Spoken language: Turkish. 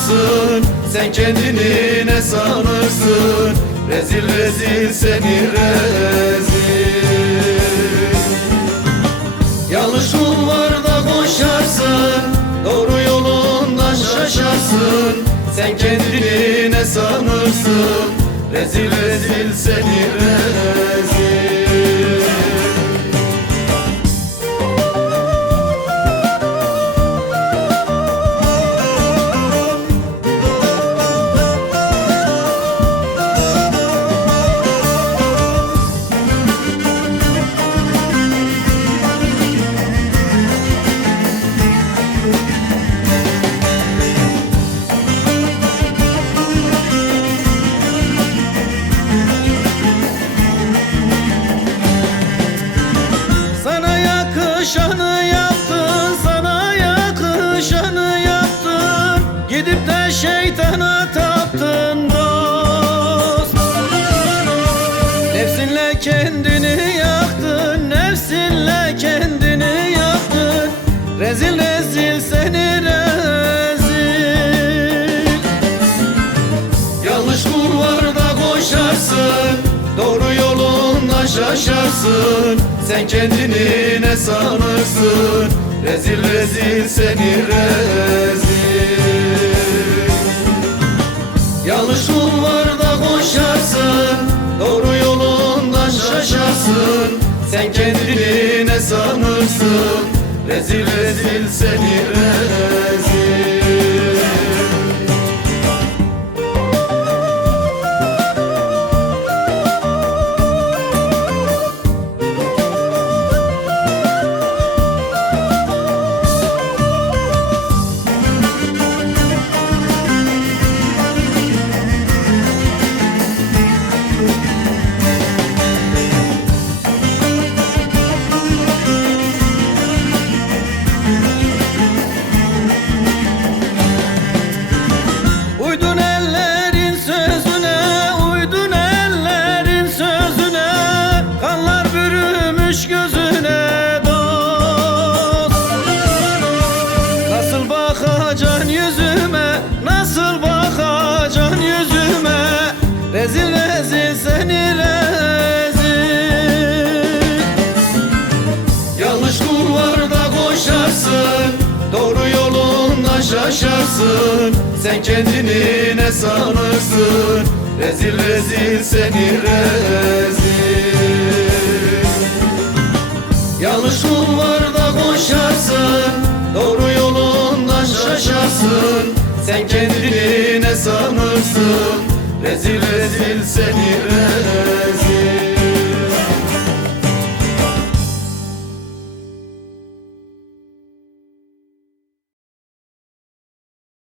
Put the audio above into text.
şaşarsın. Sen kendini ne sanırsın? Rezil rezil seni rezil. Yanlış kulvarda koşarsın, doğru yolundan şaşarsın. Sen kendini ne sanırsın? Rezil rezil seni rezil. Yakışanı yaptın, sana yakışanı yaptın. Gidip de şeytana taptın dost. Nefsinle kendini yaktın, nefsinle kendini yaktın. Rezil rezil seni rezil. Yanlış kulvarda koşarsın, doğru yolundan şaşarsın. Sen kendini ne sanırsın? Rezil rezil seni rezil. Yanlış kulvarda koşarsın, doğru yolundan şaşarsın. Sen kendini ne sanırsın? Rezil rezil seni rezil. Gözüne dost. Nasıl bakacaksın yüzüme, nasıl bakacaksın yüzüme? Rezil rezil seni rezil. Yanlış kulvarda koşarsın, doğru yolundan şaşarsın. Sen kendini ne sanırsın? Rezil rezil seni rezil. Yanlış kulvarda koşarsın, doğru yolundan şaşarsın. Sen kendini ne sanırsın? Rezil rezil seni rezil.